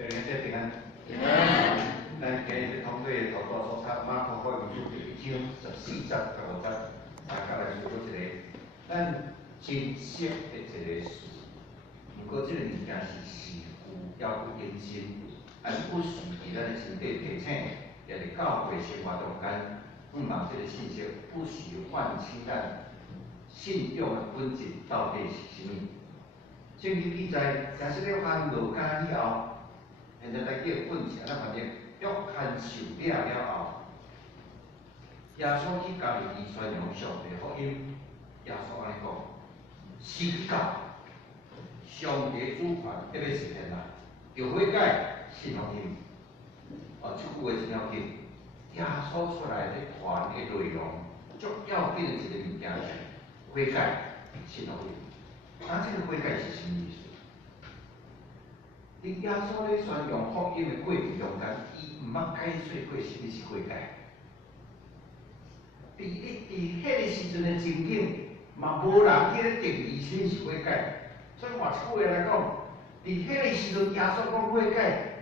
弟兄姐平安。咱今日通过祷告所读马可福音书第1章14节到5节，大家来思考一个咱真实的一个事。不过，这个物件是事故，要有认真，还是不是伫咱的身体提醒，也是教会生活中间，望这个信息不时唤醒咱信仰的本质到底是什么？圣经记载，假设约翰落监以后，现在在结婚前，咱发现约翰受了后，耶稣去家己宣扬上帝福音。耶稣安尼讲：时到，上帝主权要实现啦，要悔改信福音。这句话真要紧。耶稣出来咧传的内容，足要紧的一个物件是悔改信福音。那这个悔改是什么意思？伫耶稣咧宣扬福音的过程中间，伊毋捌解释过什么是悔改。伫迄个时阵的情景，嘛无人去咧定义什么是悔改。所以换一句话来讲，伫迄个时阵，耶稣讲悔改，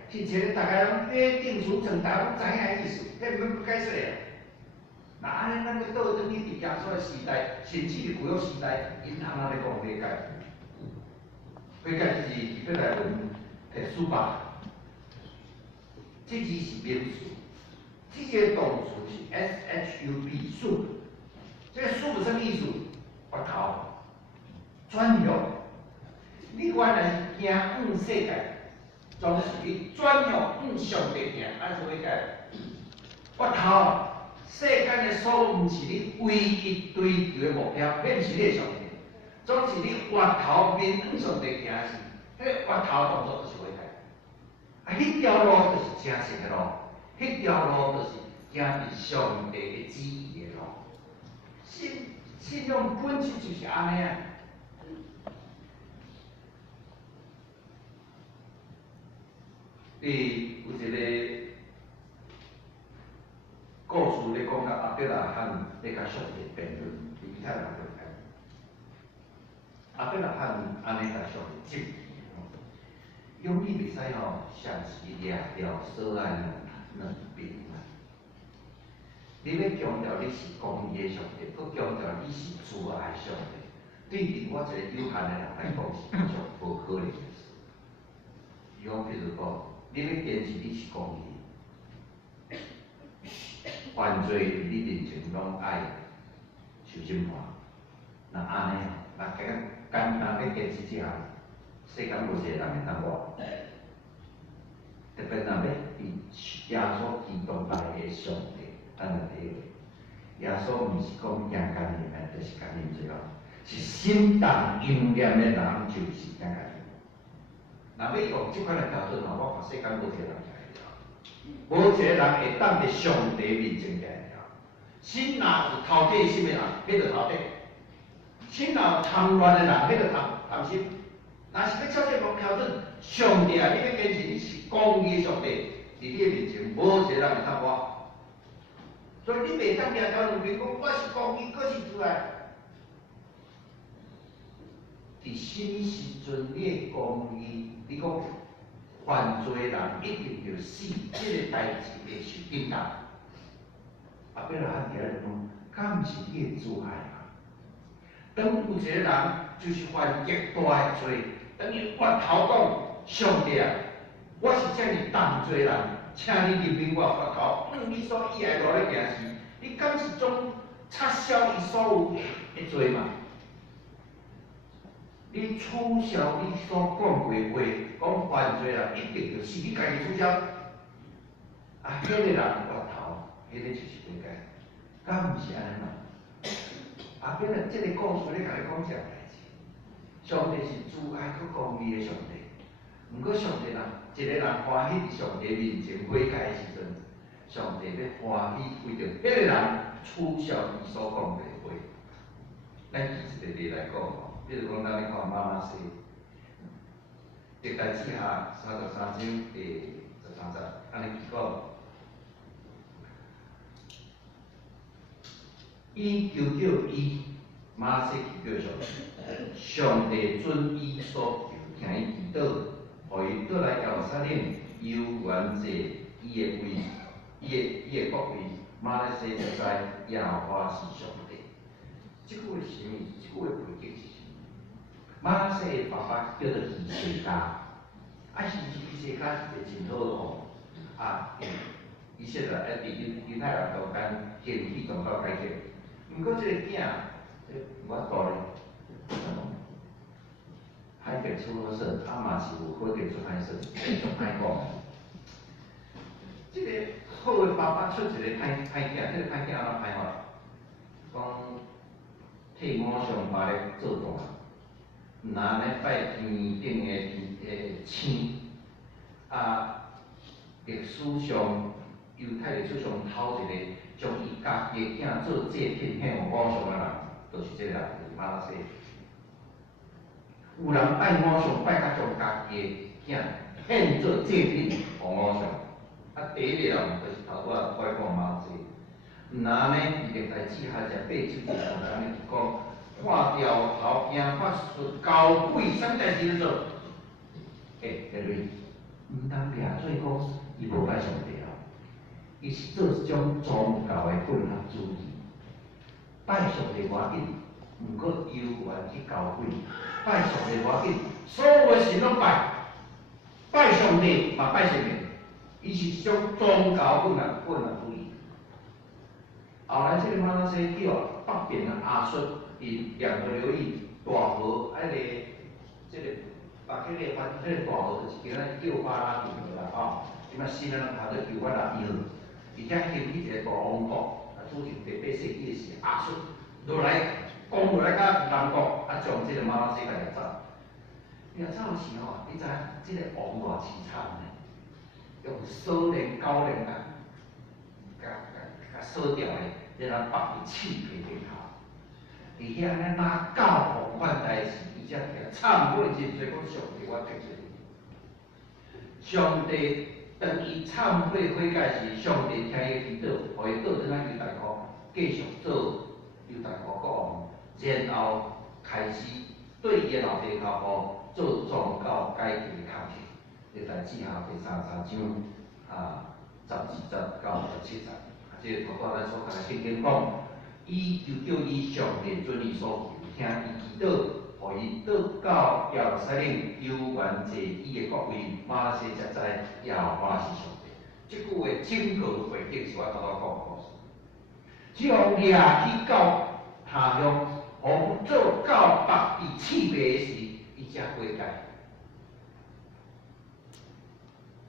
是一个大家拢约定俗成，大家拢知影的意思，迄毋免解释的。那安尼，咱要倒转去伫耶稣的时代，甚至伫旧约时代，因通安尼讲悔改。悔改这字伫过来文摕书吧，这字是名词，这个动词是 SHUB 顺。这个顺什么意思？回头转向。你原来是行往世界，总是你转向往上帝行，安是悔改。回头，世间的所有毋是你唯一追求的目标，迄毋是你的上帝。总是你回头面往上帝行时，迄个回头动作就是悔改。迄条路就是正实的路，迄条路就是行伫上帝的旨意的路。信仰本质就是安尼啊。有一个故事咧讲到阿伯拉罕咧甲上帝辩论，其他人就睇。阿伯拉罕安尼甲上帝质疑用你袂使相时掠了所爱两边啊！你要强调你是公义的上帝，佮强调你是慈爱的上帝，对于我一个有限的人来讲是非常无可能的事。伊讲，譬如讲，你要坚持你是公义，犯罪你面前拢爱受审判。那安尼那简单要坚持这项，世间无一个人会当我。特别若要伫耶稣基督内的上帝，咱就体会。耶稣毋是讲惊甘霖的，就是甘霖最后，是心动应念的人就是惊甘霖。若要用即款的标准我看世间无一个人行会了，无一个人会当伫上帝面前行会了。心若有偷底心的人，迄就偷底；心若有贪乱的人，迄就贪心。若是要照这个标准，上帝啊，你要坚持你是公义的上帝，伫你的面前，无一个人会当我。所以你袂当掠到两边讲，我是公义，我是慈爱。伫什么时阵你的公义？你讲犯罪人一定要死，这个代志会受定当。阿伯拉罕伫咧讲，敢毋是你的慈爱吗？当有一个人就是犯极大的罪，等于回头讲，上帝啊，我是遮尔重罪人，请你认明我回头，你所以爱路咧行时，你敢是总撤销伊所有的罪吗？你取消你所讲过话，讲犯罪人一定就是你家己取消。啊，迄个人回头，迄个就是悔改，敢毋是安尼嘛？啊，变了，这个故事咧，甲你讲一件代志。上帝是慈爱佮公义的上帝，毋过上帝一个人欢喜伫上帝面前悔改的时阵，上帝要欢喜为着迄个人取消伊所讲的话。咱举一个例来讲吼，比如讲咱咧看妈妈说，历代志下33章第13节，安尼讲。伊求救伊，马西求救上帝，上帝准伊所求，听伊祈祷，互伊倒来耶路撒冷，由原者伊的位，伊的国位，马来西亚实在耶和华是上帝。即句话是啥物？即句话背景是啥物？马来西亚爸爸叫做以西家，是以西家是一个真好哦，伊说啦，伫犹太人中间建立宗教改革。毋过即个囝，我大咧，海北出好色，嘛是有好地出歹色，足歹讲。即个好诶爸爸出一个歹囝，即个歹囝安怎歹法？讲替偶像爸咧做大，若咧拜天顶诶星，历史上犹太历史上头一个将伊家己诶囝做祭品献互偶像诶人，就是即个人，马来西亚。有人拜偶像，拜甲将家己诶囝献做祭品互偶像。第一个人就是头拄仔我讲马来西亚。毋然呢，伊历代志下只八九年安尼讲，看掉头惊发出高贵，啥物代志咧做？下瑞，毋通掠做讲伊无拜上帝啊，伊是做一种宗教诶混合主义。拜上帝无要紧，毋过由原去交鬼。拜上帝无要紧，所有诶神拢拜，拜上帝嘛拜神明，伊是一种宗教混合主义。后来这个马来西亚北边的阿顺，伫两河流域大河，个这个把这个反这个大河就是今仔叫巴拉河啦吼，即摆新人跑到叫巴拉河，而且兴起一个大王国，主成第8世纪时阿顺落来攻落来甲南国，将这个马来西亚掠走。掠走时吼，你知影这个王偌凄惨呢？用少年高年甲锁掉的，然后放伫树皮顶头。伫遐安尼哪教皇犯代志，伊才忏悔认罪，讲上帝我得罪你。上帝当伊忏悔悔改时，上帝听伊祈祷，互伊倒转来犹大国，继续做犹大国国王，然后开始对伊的老爸头婆做宗教改革的工程。历代志下第33章12、19、17章。即个头拄仔咱所读的圣经讲，伊就叫伊上帝准伊所求，听伊祈祷，互伊倒到耶路撒冷，由原坐伊的国位，马来西亚才知耶和华是上帝。即句话整个背景是我头拄讲的故事。只要掠去到下乡，互做到北伫刺背时，伊才悔改。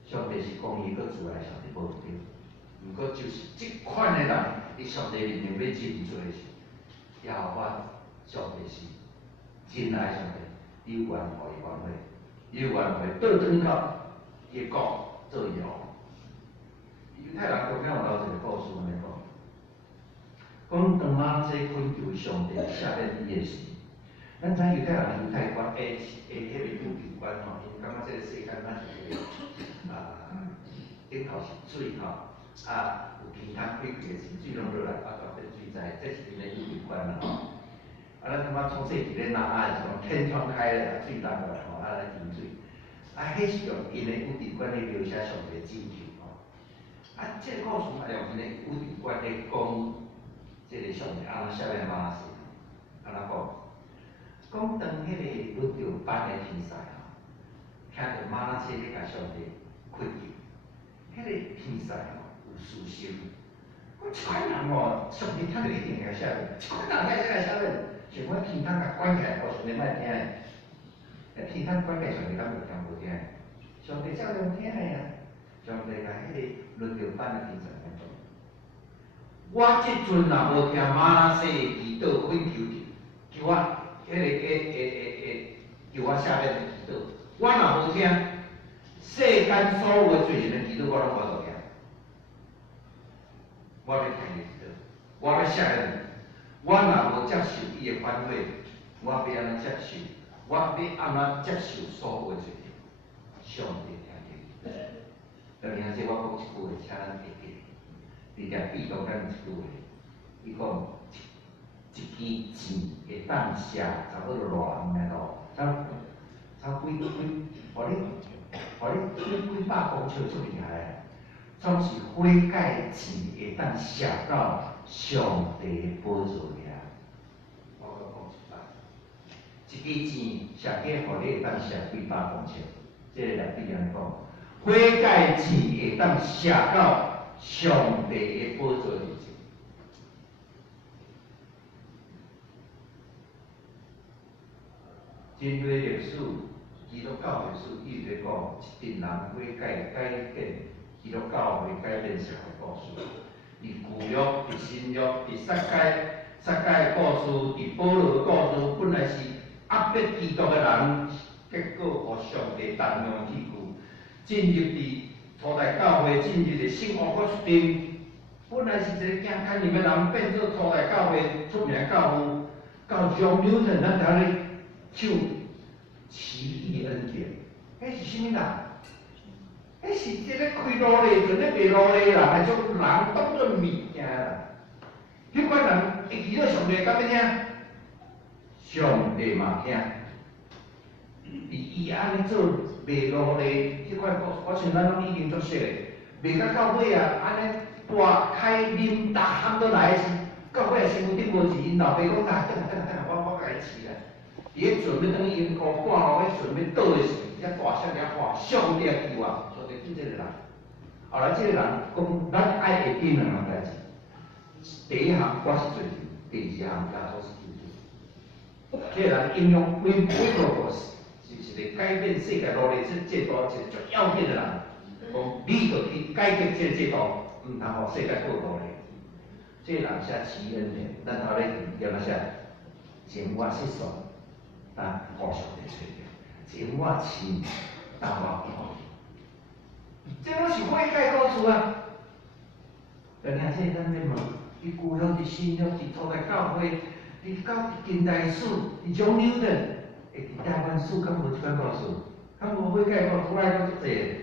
上帝是公义，搁自来，上帝无对。毋过就是即款的人，伫上帝面前要认罪时，耶和华上帝是真爱上帝，你有缘互伊挽回，有缘互伊倒转到伊国做伊王。犹太人中间有留一个故事安尼讲，当马来西亚恳求上帝赦免伊的时，咱知犹太人犹太观迄个犹太观吼，因感觉这个世界咱是一个顶头是水吼。有天通开开时，水拢落来，大变水灾，这是因个宇宙观啦吼。咱感觉从细伫咧南亚是讲天窗开了，水流落来吼，来停水。迄是用因个宇宙观来描写上帝的拯救吼。这个故事嘛，用因个宇宙观来讲，这个上帝安怎赦免马来西亚，安怎讲？讲当迄个拄着办的天灾吼，听着马来西亚甲上帝恳求，迄个天灾吼。有私心，我即款人哦，上帝听着一定会赦免，即款人该怎来赦免？想我天通甲关起来，我上帝莫听的。天通关起来，上帝敢袂听无听的？上帝照样听的啊！上帝甲迄个论着版的天灾来讲，我即阵若无听马拉西亚祈祷恳求求我迄求我赦免的祈祷，我若无听，世间所有的罪人的祈祷，我拢无法度听。我要听伊祈祷，我要赦免伊。我若无接受伊的反悔，我要安怎接受？我要安怎接受所有的罪人？上帝听见。当然，这我讲一句话，请咱会记。伫念笔中间有一句话，伊讲一支钱会当写差不多偌远的路，差几，互你互你几百公尺出厉害，总是火解钱会当射到上帝宝座遐。我搁讲一摆，一支钱射计，互你会当射几百公尺，这个内底安尼讲，火解钱会当射到上帝的宝座里。人类历史，基督教历史一直讲，一群人火解改变基督教会改变社会故事。伫旧约、伫新约、伫撒该故事、伫保罗故事，本来是压迫基督的人，结果互上帝动用器具，进入伫初代教会，进入伫圣奥古斯丁，本来是一个惊看念的人，变做初代教会出名教父，到John Newton，咱听咧。唱奇异恩典，迄是啥物人？迄是即个开路咧，阵咧卖路咧啦，迄种人当作物件啦。迄款人会记到上帝敢要听？上帝嘛听。伊安尼做卖路咧，迄款我像咱拢已经足熟诶，卖到尾啊，安尼大开啉大喊倒来时，到尾身躯顶无钱，因老爸讲等，我甲你饲啦。伊迄船要等因孤赶路，迄船要倒的时，遐大声遐喊，上帝救我，所以见这个人。后来这个人讲，咱爱会记两项代志。第一项我是罪人，第二项耶稣是救主。这个人应用微博是一个改变世界路的制度，一个最要紧的人。讲你着去改革这个制度，唔通互世界过路的。这个人写奇恩的，咱头咧念啊写，情我失算。但互上帝找着，情我深，但我不这拢是火解故事啊！咱听这咱咧问，伫旧约、伫新约、伫初代教会、伫到近代史、伫John Newton，会伫台湾史敢无即款故事？敢无火解故事？我来讲足济。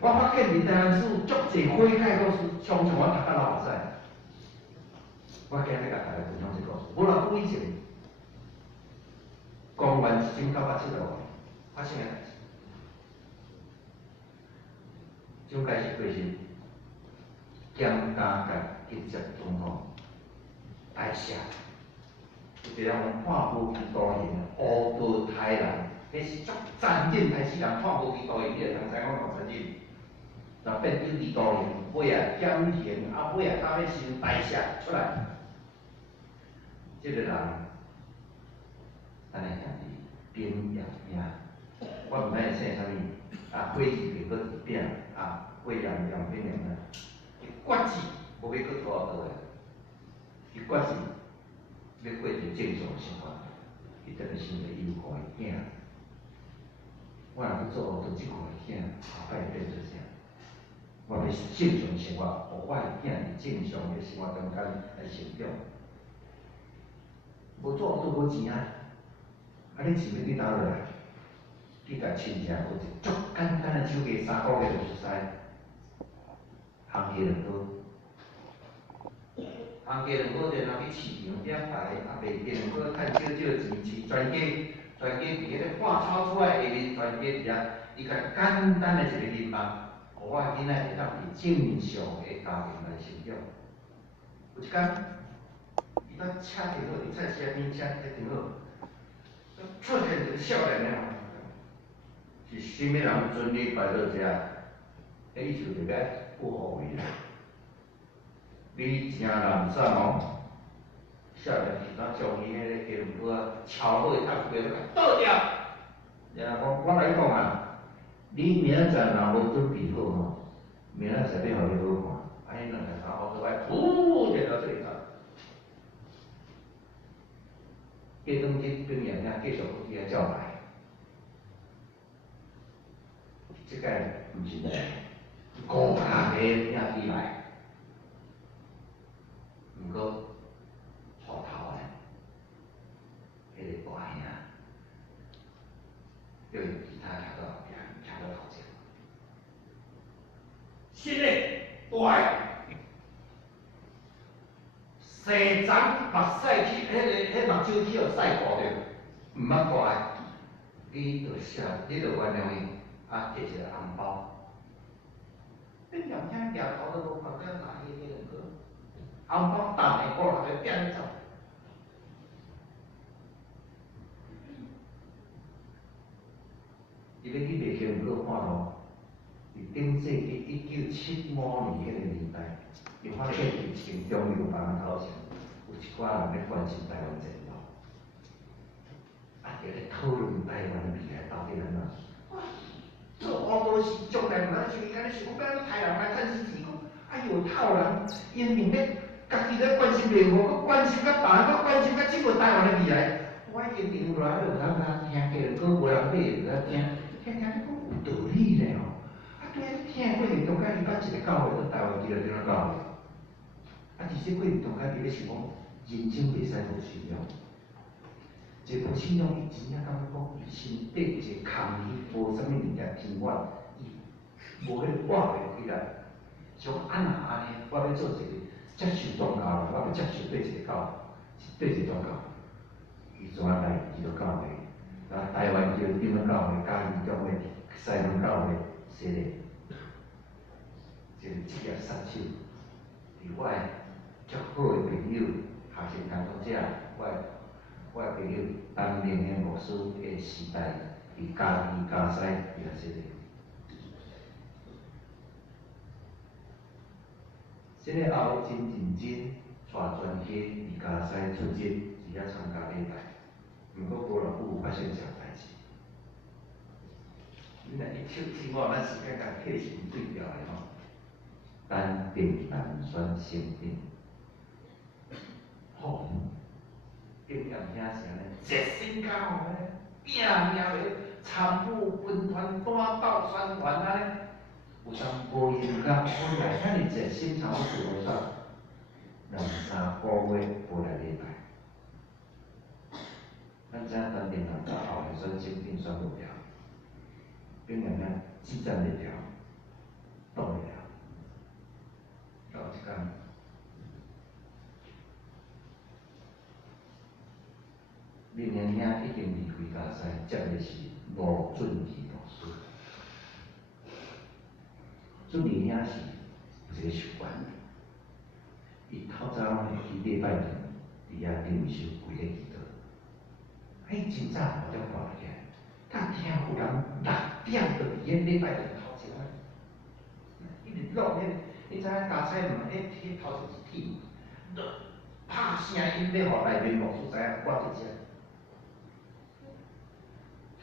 我发现伫台湾史足济火解故事，常常我读到老实。我今日甲大家分享这故事，无偌久以前。公元1976年发生的代志，蒋介石过身，蒋家甲直接总统大赦，有一个人看无期徒刑，乌道台人，迄是足残忍害死人，看无期徒刑，你就通知我偌残忍。若变有期徒刑，尾啊减刑，尾啊到尾先大赦出来，这个人。咱来兄弟边养命，我毋知伊姓啥物，火字边搁字饼，火养边养命。伊决志无要搁拖倒个，伊决志要过着正常生活，伊特别想着伊有互伊囝。我若去做即个囝，后摆变做啥？我要正常生活，互我的囝伫正常的生活中间来成长。无做都无钱啊！你钱要去倒落来？去甲亲戚学一足简单的手艺，3个月就熟悉。烘鸡卵糕，烘鸡卵糕然后去市场点台，卖鸡卵糕趁少少钱，饲全鸡伫迄个半炒出来下面全鸡食，伊甲简单的一个任务，互我囡仔会当伫正常的家庭来成长。有一天，伊当车停好，伫菜市边车停好。出现一个少年的，是啥物人准你摆到遮？伊就入来不好为啦。你真难产哦！少年是当将伊迄个鸡卵糕啊，炒好搭过来倒掉。然后我来讲啊，你明仔载若无准备好吼，明仔载要互你好看，安尼两个三好做来，噗，就到这里头。过当日兵营仔继续去遐照来，即个毋是嘞，5家个兄弟来，毋过头头诶，迄个大兄，叫伊其他徛到后壁，徛到头前。是嘞，大西装目屎去，迄目睭去互晒糊着，毋捌怪。你就写，你就原谅伊，摕一个红包。恁两兄抬头都无看到哪里迄两个，红包打下过来就变走。伊要去卖香过看咯，伫顶世纪1975年迄个年代，伊发现疫情中流房头前有一寡人咧关心台湾前途，就咧讨论台湾未来到底安怎。做乌都是将来无咱像伊安尼想，要安怎害人来趁死钱？哎呦，套人，因明咧家己咧关心袂无，佮关心甲别人，佮关心甲整个台湾的未来。我已经留落来，就有当听过，佮无人买，就在听，听讲有道理咧吼。对啊，听过程中间，伊捌一个教会，伫台湾记了这个教会。伫这过程中间，伊咧想讲，人生袂使无信仰。一个无信仰，伊真正感觉讲，伊身底一个空虚，无啥物物件偏远，伊无迄个活袂起来。像安尼，我要做一个接受宗教人，我要接受对一个教，对一个宗教。伊怎啊来？伊就教会，台湾叫顶个教会，嘉义教会，西门教会，设立，就是职业杀手。伫我的足好的朋友，学生工作者，我的朋友当年的牧师的时代，伫嘉义、嘉西也设立。这个后真认真，带全体伫嘉西出征，伫遐参加礼拜。毋过无偌久发生啥代志。你若1975，咱时间甲退行对调的吼，单丙氨酸性病，吼，经验兄是安尼，热心教诶，拼命诶，参与分团单斗宣传安尼，有当无闲甲本来遐尼热心参与做多少，2、3个月无来礼拜。咱知影单顶人甲后来选性病选无了，病人咧支撑袂了，倒袂了。到一天，林年兄已经离开嘉西，接的是罗俊义牧师。俊义兄是有一个习惯，伊透早会去礼拜堂，伫遐灵修跪咧祈祷。伊真早5点半起来，甲听有人6点就伫迄礼拜堂头前啊，一直录迄，你知影嘉西嘛？迄头前是铁嘛，拍声音要互内面牧师知影我伫遮。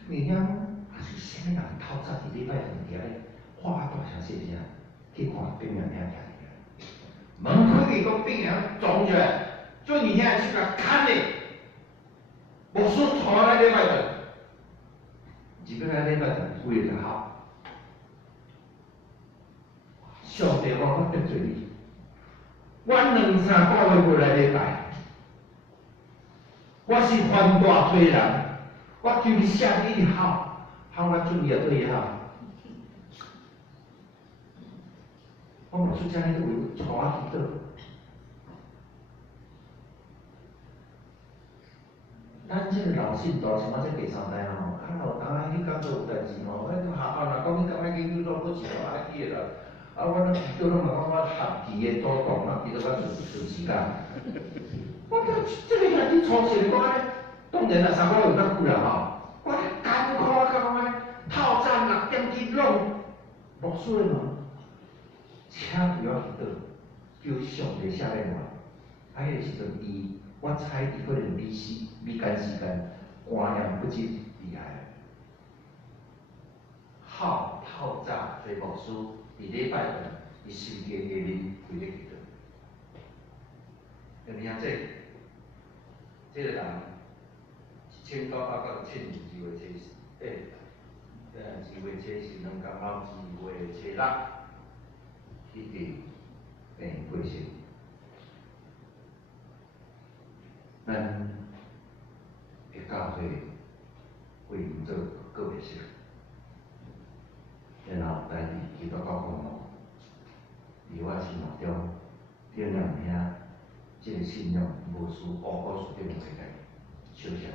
你遐啊是啥物人透早伫礼拜堂伫遐咧，话大声细声去看病人遐徛伫遐，门开去讲病人撞起来，做你遐去甲砍咧。牧师带来礼拜堂，一个来礼拜堂为了好，上帝我得罪你，我2、3个月无来礼拜，我是犯大罪人，我求你赦你好，好我准也对也好，我牧师将你为带我祈祷。咱即个老信徒，像我这第3代吼，老当啊，你感觉有代志吼，迄学校若讲你敢若研究所搁一个爱去的啦，我拢祈祷拢嘛讲我合期的主动，祈祷我顺时间。我讲这个兄弟初时讲安尼，当然啦，3个月较久啦吼。我艰苦啊，讲安尼，透早6点去弄牧师的门，请不要祈祷，叫上帝赦免我。迄个时阵我猜伊可能米干时间观念不精厉害。好透早做牧师，伫礼拜堂，伊收家家人跪咧祈祷。有影这个人1992年2月2月2刚好2月初6，迄个病过身。咱的教会为因做个别事，然后代志祈祷到公路，伫我心目中，点亮兄这个信仰无输乌古书顶的世界，小啥？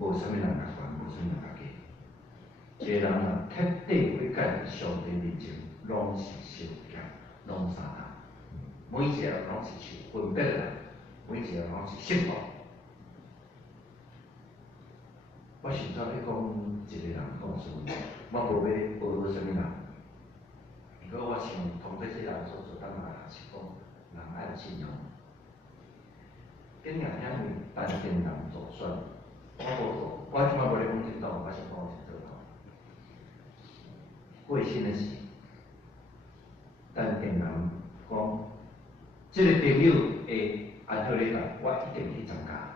无啥物人甲管，无啥物人甲计。一个人若彻底要甲上帝面前，拢是相欠，拢相同。每一个人拢是受分别的人，每一个人拢是幸福。我现在要讲一个人故事，我无要报道啥物人。不过我想通过这人所做，咱嘛学习讲，人爱信用。今日遐为单丁人做选，我即摆无咧讲真道，我是讲是做头。过身的事，单丁人讲，即个朋友会安好礼拜，我一定去参加。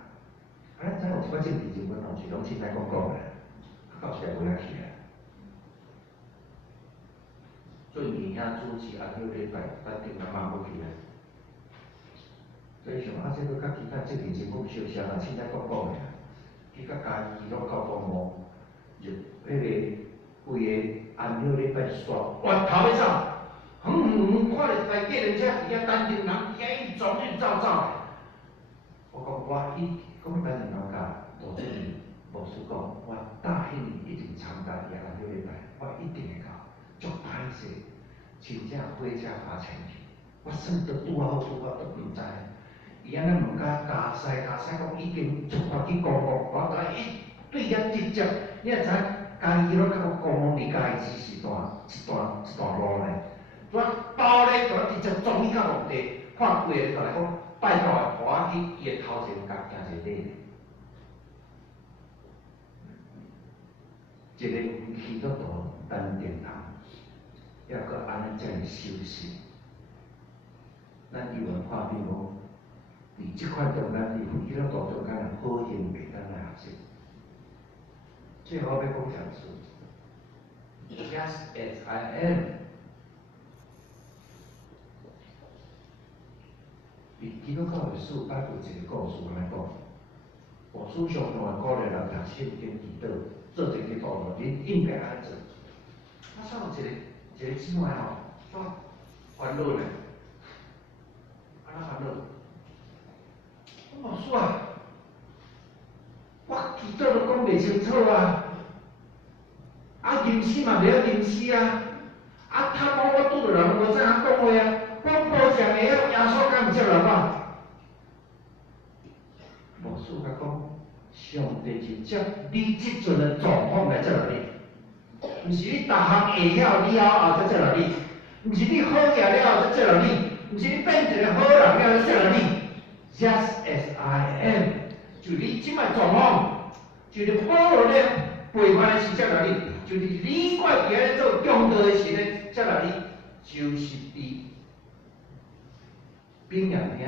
咱有一寡政治人物同时拢凊彩讲的，到时候袂晓去啊。最近遐主持安好礼拜，单丁人嘛要去啊。所以想这个甲其他政治人物相像啊，凊彩讲的，去甲家己拢交公务，就迄个规个安好礼拜煞弯头要走，看着来计程车伫遐单丁人伫遐一撞一走走。我讲讲单丁人甲罗志明牧师讲，我答应你一定参加伊安好礼拜，我一定会到。足歹势，真正火车爬前去，我算得拄好都毋知。伊安尼问甲加西讲已经出发去公务，我甲伊对遐直接，你也知家己迄落甲公务离家己只是一段路呢。我到咧就直接撞去到目的，看规个就来讲拜托的，互我去伊的头前甲行一礼。一个基督徒单丁人，要搁安尼遮尔修行，咱有文化比无？伫即款中间，伫基督徒中间好行袂当来学习。最后要讲啥事 ？Just as I am。伫基督教的书，咱有一个故事来讲。牧师常常会鼓励人读圣经祈祷，做一个基督徒，恁应该安怎做？啊，煞有一个姊妹吼，煞烦恼咧，安怎烦恼？牧师啊，我祈祷都讲袂清楚啊，吟诗嘛袂晓吟诗啊，读某我拄着人无知影讲话啊，我保证会晓耶稣敢毋接纳我？牧师甲讲，上帝就接你即阵的状况来接纳你，毋是你逐项会晓了后才接纳你，毋是你好业了后才接纳你，毋是你变一个好人了才接纳你。Just as I am， 就你即摆状况，就你保罗咧背叛的时接纳你，就是你怪伫咧做中道的时咧接纳你，就是伫丙阳遐，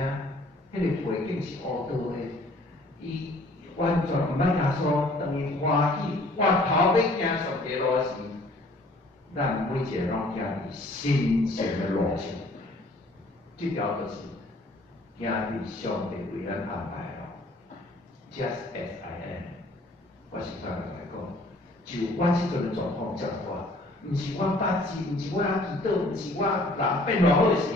迄个背景是乌道的，伊完全毋捌耶稣，当伊欢喜越头要行上帝路时，咱每一个拢行伫神圣的路上，这条就是。行伫上帝为咱安排咯 ，Just as I am， 我是怎来讲？就我即阵的状况接纳我，毋是我捌字，毋是我祈祷，毋是我人变偌好时，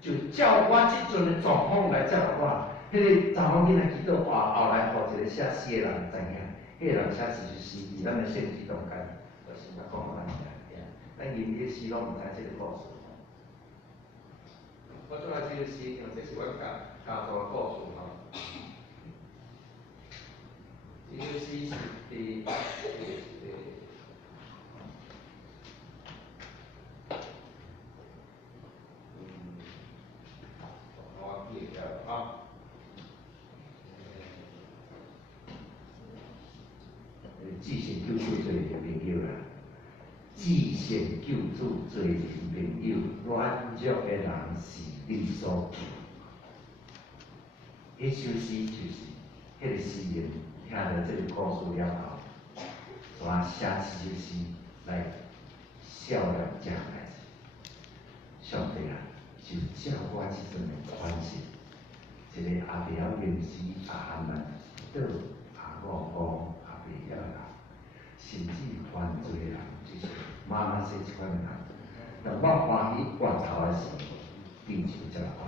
就照我即阵的状况来接纳我。迄个查某囡仔祈祷后来互一个写诗的人知影，迄个人写诗是诗伫咱的圣经中间，就是甲讲安尼啊，咱吟这诗拢毋知即个故事。我做来这个诗，因为这是我家族的故事吼。这个诗是伫我记起来了啊。至善救主做人朋友啦，至善救主做人朋友，软弱的人是你所救。迄首诗就是迄个诗人听到这个故事了后，所写一首诗来笑咱这样代志。上帝啊，就照我即阵的款式，一个也袂晓吟诗，也含咱倒也五也袂晓人，甚至犯罪人，就是妈说即款的人，但我欢喜越头的时，并就接纳我。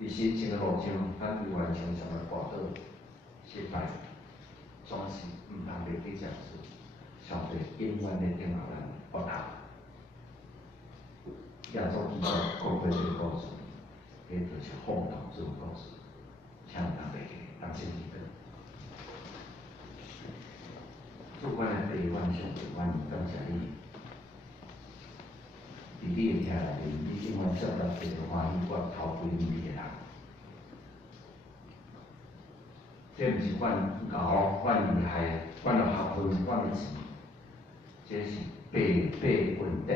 伫伫新生的路上，咱为完成上个挂倒失败，总是毋通袂去接受。上帝永远咧等候咱复头。耶稣基督讲过这个故事，迄就是放荡这个故事，请咱袂记，当心记得。主，阮的第一晚上帝，阮感谢你，伫你的听内面，你永远接纳一个欢喜我头归你的人。这毋是阮牛，阮厉害，阮有学问，阮有钱，这是白白稳定。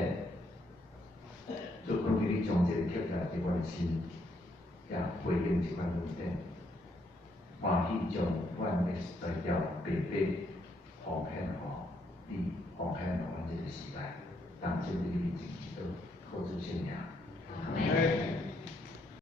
就讲起你将这个刻在伫阮的心，也回应这款稳定，欢喜将阮的材料白白奉献互你，奉献互阮这个时代，当今日的面前祈祷，靠主圣名。